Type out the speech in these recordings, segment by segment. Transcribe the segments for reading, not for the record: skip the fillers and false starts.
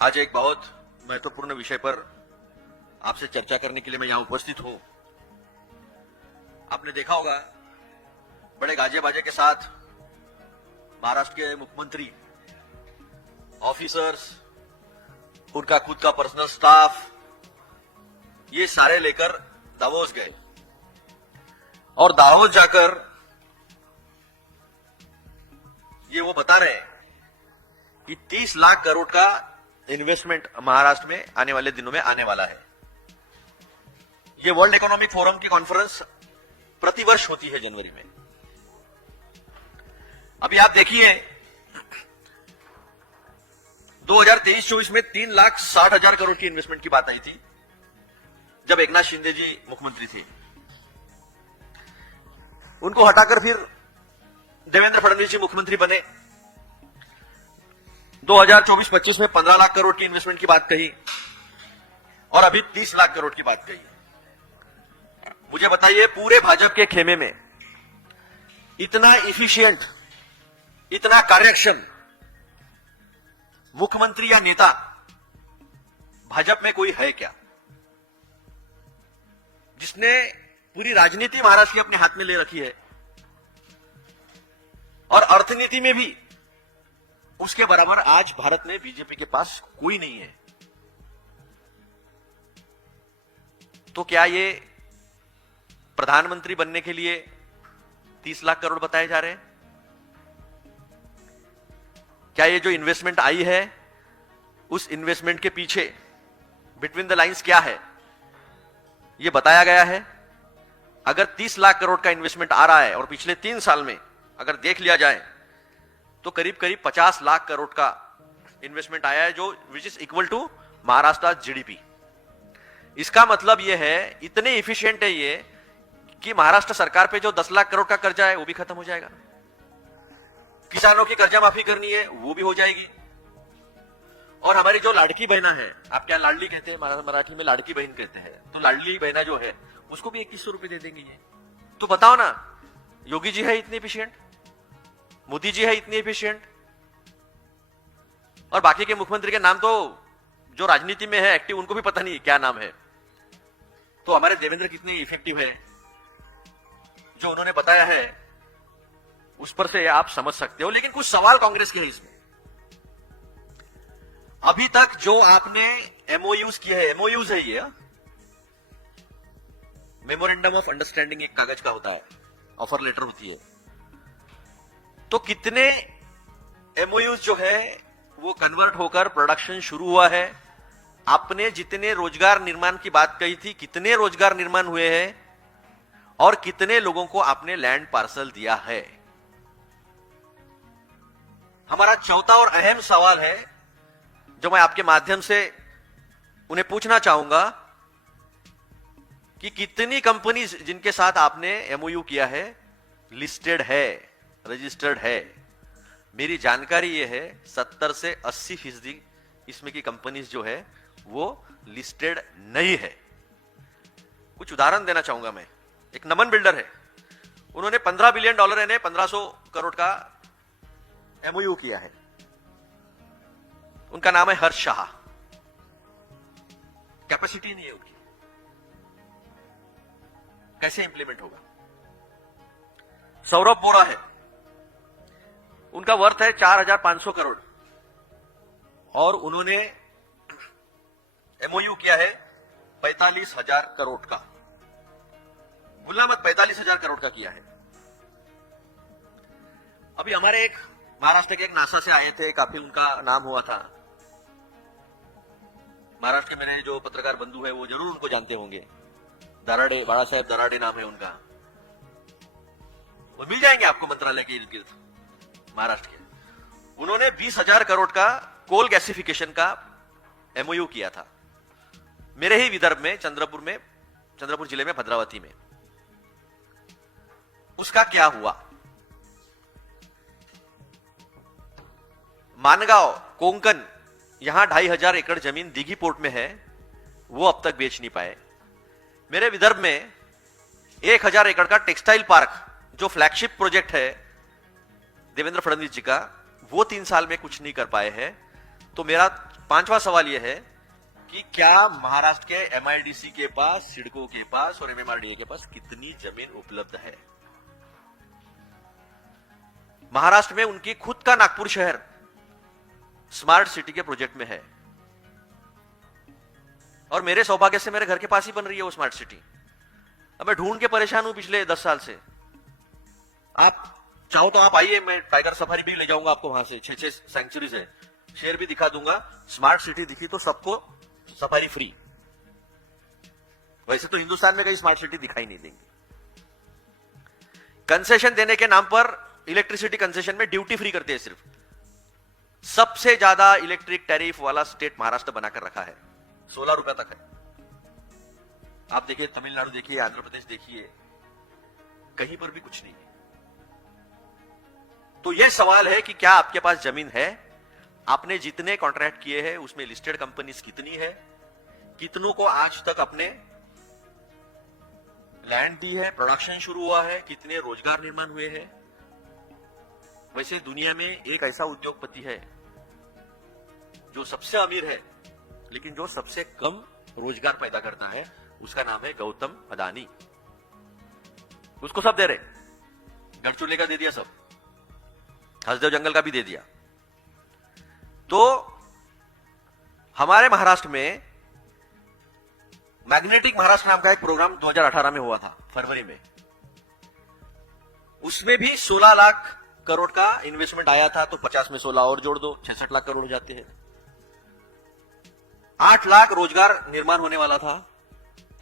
आज एक बहुत महत्वपूर्ण विषय पर आपसे चर्चा करने के लिए मैं यहां उपस्थित हूं। आपने देखा होगा बड़े गाजे बाजे के साथ महाराष्ट्र के मुख्यमंत्री, ऑफिसर्स, उनका खुद का पर्सनल स्टाफ, ये सारे लेकर दावोस गए और दावोस जाकर ये वो बता रहे हैं कि 30 लाख करोड़ का इन्वेस्टमेंट महाराष्ट्र में आने वाले दिनों में आने वाला है। ये वर्ल्ड इकोनॉमिक फोरम की कॉन्फ्रेंस प्रतिवर्ष होती है जनवरी में। अभी आप देखिए 2023-24 में 3,60,000 करोड़ की इन्वेस्टमेंट की बात आई थी जब एकनाथ शिंदे जी मुख्यमंत्री थे। उनको हटाकर फिर देवेंद्र फडणवीस जी मुख्यमंत्री बने। 2024-25 में 15 लाख करोड़ की इन्वेस्टमेंट की बात कही और अभी 30 लाख करोड़ की बात कही। मुझे बताइए, पूरे भाजपा के खेमे में इतना इफिशिएंट, इतना कार्यक्षम मुख्यमंत्री या नेता भाजपा में कोई है क्या, जिसने पूरी राजनीति महाराष्ट्र की अपने हाथ में ले रखी है और अर्थनीति में भी उसके बराबर आज भारत में बीजेपी के पास कोई नहीं है। तो क्या ये प्रधानमंत्री बनने के लिए 30 लाख करोड़ बताए जा रहे हैं? क्या ये जो इन्वेस्टमेंट आई है उस इन्वेस्टमेंट के पीछे बिटवीन द लाइंस क्या है, ये बताया गया है? अगर 30 लाख करोड़ का इन्वेस्टमेंट आ रहा है और पिछले 3 साल में अगर देख लिया जाए तो करीब करीब 50 लाख करोड़ का इन्वेस्टमेंट आया है, जो which is equal to Maharashtra GDP. इसका मतलब यह है, इतने इफिशिएंट है ये कि महाराष्ट्र सरकार पे जो 10 लाख करोड़ का कर्जा है वो भी खत्म हो जाएगा। किसानों की कर्जा माफी करनी है वो भी हो जाएगी। और हमारी जो लाड़की बहना है, आप क्या लाडली कहते हैं, मराठी में लाड़की बहन कहते हैं, तो लाडली बहना जो है उसको भी 2100 रुपए दे देंगे ये। तो बताओ ना, योगी जी है इतने एफिशिएंट, मोदी जी है इतने एफिशिएंट, और बाकी के मुख्यमंत्री के नाम तो जो राजनीति में है एक्टिव उनको भी पता नहीं क्या नाम है। तो हमारे देवेंद्र कितने इफेक्टिव है, जो उन्होंने बताया है उस पर से आप समझ सकते हो। लेकिन कुछ सवाल कांग्रेस के हैं इसमें। अभी तक जो आपने एमओयूज किए हैं, एमओयूज है ये, मेमोरेंडम ऑफ अंडरस्टैंडिंग एक कागज का होता है, ऑफर लेटर होती है। तो कितने एमओयूज जो है वो कन्वर्ट होकर प्रोडक्शन शुरू हुआ है? आपने जितने रोजगार निर्माण की बात कही थी, कितने रोजगार निर्माण हुए हैं और कितने लोगों को आपने लैंड पार्सल दिया है? हमारा चौथा और अहम सवाल है जो मैं आपके माध्यम से उन्हें पूछना चाहूंगा कि कितनी कंपनीज जिनके साथ आपने एमओयू किया है लिस्टेड है, रजिस्टर्ड है? मेरी जानकारी यह है 70 से 80% इसमें की कंपनीज जो है वो लिस्टेड नहीं है। कुछ उदाहरण देना चाहूंगा मैं। एक नमन बिल्डर है, उन्होंने $15 बिलियन यानी 1500 करोड़ का एमओयू किया है। उनका नाम है हर्ष शाह। कैपेसिटी नहीं है उनकी, कैसे इंप्लीमेंट होगा? सौरभ बोरा है, उनका वर्थ है 4,500 करोड़ और उन्होंने एमओयू किया है 45,000 करोड़ का। भूलना मत, 45,000 करोड़ का किया है। अभी हमारे एक महाराष्ट्र के एक नासा से आए थे, काफी उनका नाम हुआ था। महाराष्ट्र के मेरे जो पत्रकार बंधु है वो जरूर उनको जानते होंगे, दराडे, बाला साहेब दराडे नाम है उनका। वो मिल जाएंगे आपको मंत्रालय के इर्द गिर्द महाराष्ट्र के। उन्होंने 20,000 करोड़ का कोल गैसिफिकेशन का एमओयू किया था मेरे ही विदर्भ में, चंद्रपुर जिले में, भद्रावती में। उसका क्या हुआ? मानगांव, कोंकण, यहां 2,500 एकड़ जमीन दीघी पोर्ट में है, वो अब तक बेच नहीं पाए। मेरे विदर्भ में 1,000 एकड़ का टेक्सटाइल पार्क जो फ्लैगशिप प्रोजेक्ट है देवेंद्र फडणवीस जी का, वो 3 साल में कुछ नहीं कर पाए हैं। तो मेरा पांचवा सवाल यह है कि क्या महाराष्ट्र के एमआईडीसी के पास, सिडको के पास और एमएमआरडीए के पास कितनी जमीन उपलब्ध है? महाराष्ट्र में उनकी खुद का नागपुर शहर स्मार्ट सिटी के प्रोजेक्ट में है और मेरे सौभाग्य से मेरे घर के पास ही बन रही है वो स्मार्ट सिटी। अब मैं ढूंढ के परेशान हूं पिछले 10 साल से। आप चाहो तो आप आइए, मैं टाइगर सफारी भी ले जाऊंगा आपको, वहां से 6-6 सेंचुरीज है, शेर भी दिखा दूंगा। स्मार्ट सिटी दिखी तो सबको सफारी फ्री। वैसे तो हिंदुस्तान में कहीं स्मार्ट सिटी दिखाई नहीं देंगी। कंसेशन देने के नाम पर इलेक्ट्रिसिटी कंसेशन में ड्यूटी फ्री करते हैं सिर्फ। सबसे ज्यादा इलेक्ट्रिक टैरिफ वाला स्टेट महाराष्ट्र बनाकर रखा है, 16 रुपए तक है। आप देखिए, तमिलनाडु देखिए, आंध्र प्रदेश देखिए, कहीं पर भी कुछ नहीं है। तो यह सवाल है कि क्या आपके पास जमीन है? आपने जितने कॉन्ट्रैक्ट किए हैं उसमें लिस्टेड कंपनीज कितनी है? कितनों को आज तक अपने लैंड दी है, प्रोडक्शन शुरू हुआ है, कितने रोजगार निर्माण हुए हैं? वैसे दुनिया में एक ऐसा उद्योगपति है जो सबसे अमीर है लेकिन जो सबसे कम रोजगार पैदा करता है, उसका नाम है गौतम अदानी। उसको सब दे रहे, गढ़चूले का दे दिया, सब हसदेव जंगल का भी दे दिया। तो हमारे महाराष्ट्र में मैग्नेटिक महाराष्ट्र नाम का एक प्रोग्राम 2018 में हुआ था, फरवरी में। उसमें भी 16 लाख करोड़ का इन्वेस्टमेंट आया था, तो 50 में 16 और जोड़ दो, 66 लाख करोड़ हो जाते हैं। 8 लाख रोजगार निर्माण होने वाला था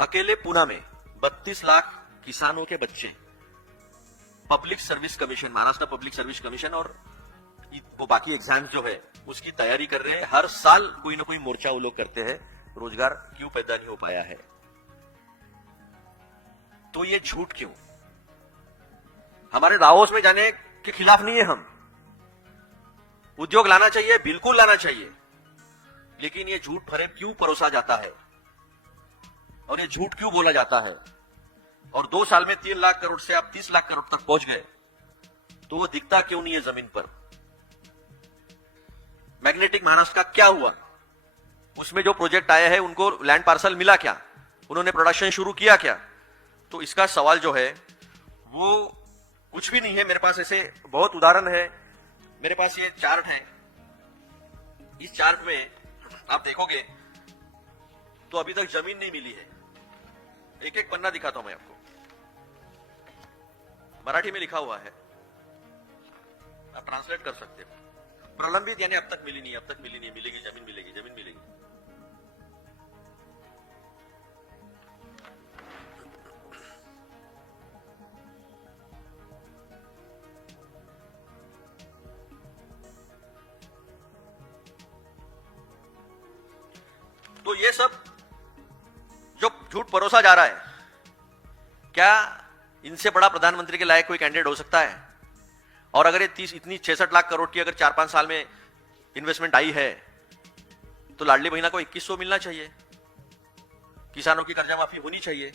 अकेले पूना में। 32 लाख किसानों के बच्चे public service commission, Maharashtra public service commission और वो बाकी एग्जाम्स जो है उसकी तैयारी कर रहे हैं। हर साल कोई ना कोई मोर्चा वो लोग करते हैं, रोजगार क्यों पैदा नहीं हो पाया है? तो ये झूठ क्यों? हमारे दावोस में जाने के खिलाफ नहीं है हम। उद्योग लाना चाहिए, बिल्कुल लाना चाहिए, लेकिन ये झूठ फरेब क्यों परोसा जाता है और ये झूठ क्यों बोला जाता है? और 2 साल में 3 लाख करोड़ से आप 30 लाख करोड़ तक पहुंच गए, तो वो दिखता क्यों नहीं है जमीन पर? मैग्नेटिक महाराष्ट्र का क्या हुआ? उसमें जो प्रोजेक्ट आए हैं उनको लैंड पार्सल मिला क्या? उन्होंने प्रोडक्शन शुरू किया क्या? तो इसका सवाल जो है वो कुछ भी नहीं है। मेरे पास ऐसे बहुत उदाहरण है। मेरे पास ये चार्ट है, इस चार्ट में आप देखोगे तो अभी तक जमीन नहीं मिली है। एक एक पन्ना दिखाता हूं मैं आपको, मराठी में लिखा हुआ है, आप ट्रांसलेट कर सकते हो। प्रलंबित यानी अब तक मिली नहीं, अब तक मिली नहीं, मिलेगी, जमीन मिलेगी, जमीन मिलेगी। तो ये सब जो झूठ परोसा जा रहा है, क्या इनसे बड़ा प्रधानमंत्री के लायक कोई कैंडिडेट हो सकता है? और अगर ये 66 लाख करोड़ की अगर 4-5 साल में इन्वेस्टमेंट आई है, तो लाडली बहना को 2100 मिलना चाहिए, किसानों की कर्जा माफी होनी चाहिए।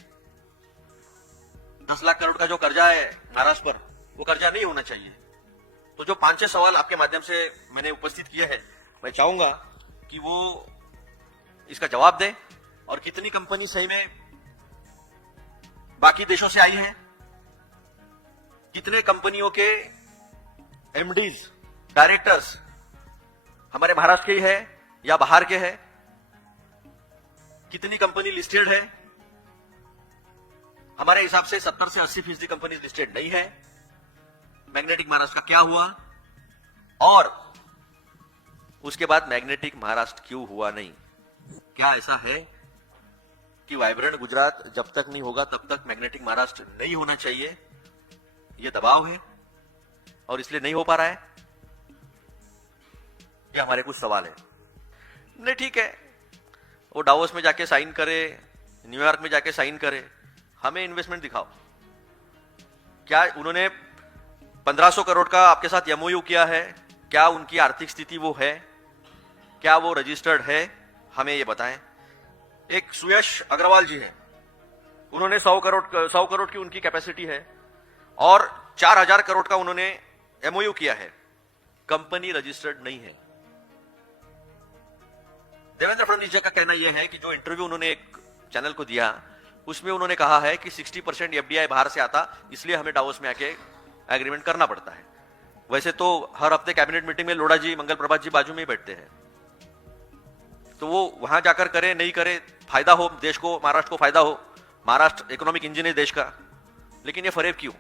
10 लाख करोड़ का जो कर्जा है महाराष्ट्र पर, वो कर्जा नहीं होना चाहिए। तो जो 5-6 सवाल आपके माध्यम से मैंने उपस्थित किए हैं, मैं चाहूंगा कि वो इसका जवाब दें। और कितनी कंपनी सही में बाकी देशों से आई है? कितने कंपनियों के एमडीज, डायरेक्टर्स हमारे महाराष्ट्र के ही है या बाहर के है? कितनी कंपनी लिस्टेड है? हमारे हिसाब से 70 से 80% कंपनी लिस्टेड नहीं है। मैग्नेटिक महाराष्ट्र का क्या हुआ? और उसके बाद मैग्नेटिक महाराष्ट्र क्यों हुआ नहीं? क्या ऐसा है कि वाइब्रेंट गुजरात जब तक नहीं होगा तब तक मैग्नेटिक महाराष्ट्र नहीं होना चाहिए? यह दबाव है और इसलिए नहीं हो पा रहा है? ये हमारे कुछ सवाल है। नहीं, ठीक है, वो डावोस में जाके साइन करे, न्यूयॉर्क में जाके साइन करे, हमें इन्वेस्टमेंट दिखाओ। क्या उन्होंने 1500 करोड़ का आपके साथ एमओयू किया है? क्या उनकी आर्थिक स्थिति वो है? क्या वो रजिस्टर्ड है? हमें ये बताएं। एक सुयश अग्रवाल जी हैं, उन्होंने 100 करोड़ की उनकी कैपेसिटी है और 4000 करोड़ का उन्होंने एमओयू किया है, कंपनी रजिस्टर्ड नहीं है। देवेंद्र फडणवीस जी का कहना यह है कि जो इंटरव्यू उन्होंने एक चैनल को दिया उसमें उन्होंने कहा है कि 60% एफडीआई बाहर से आता, इसलिए हमें डावोस में आके एग्रीमेंट करना पड़ता है। वैसे तो हर हफ्ते कैबिनेट मीटिंग में लोढ़ा जी, मंगल प्रभात जी बाजू में ही बैठते हैं, तो वो वहां जाकर करे नहीं करे, फायदा हो देश को, महाराष्ट्र को फायदा हो, महाराष्ट्र इकोनॉमिक इंजन है देश का, लेकिन ये फरेब क्यों?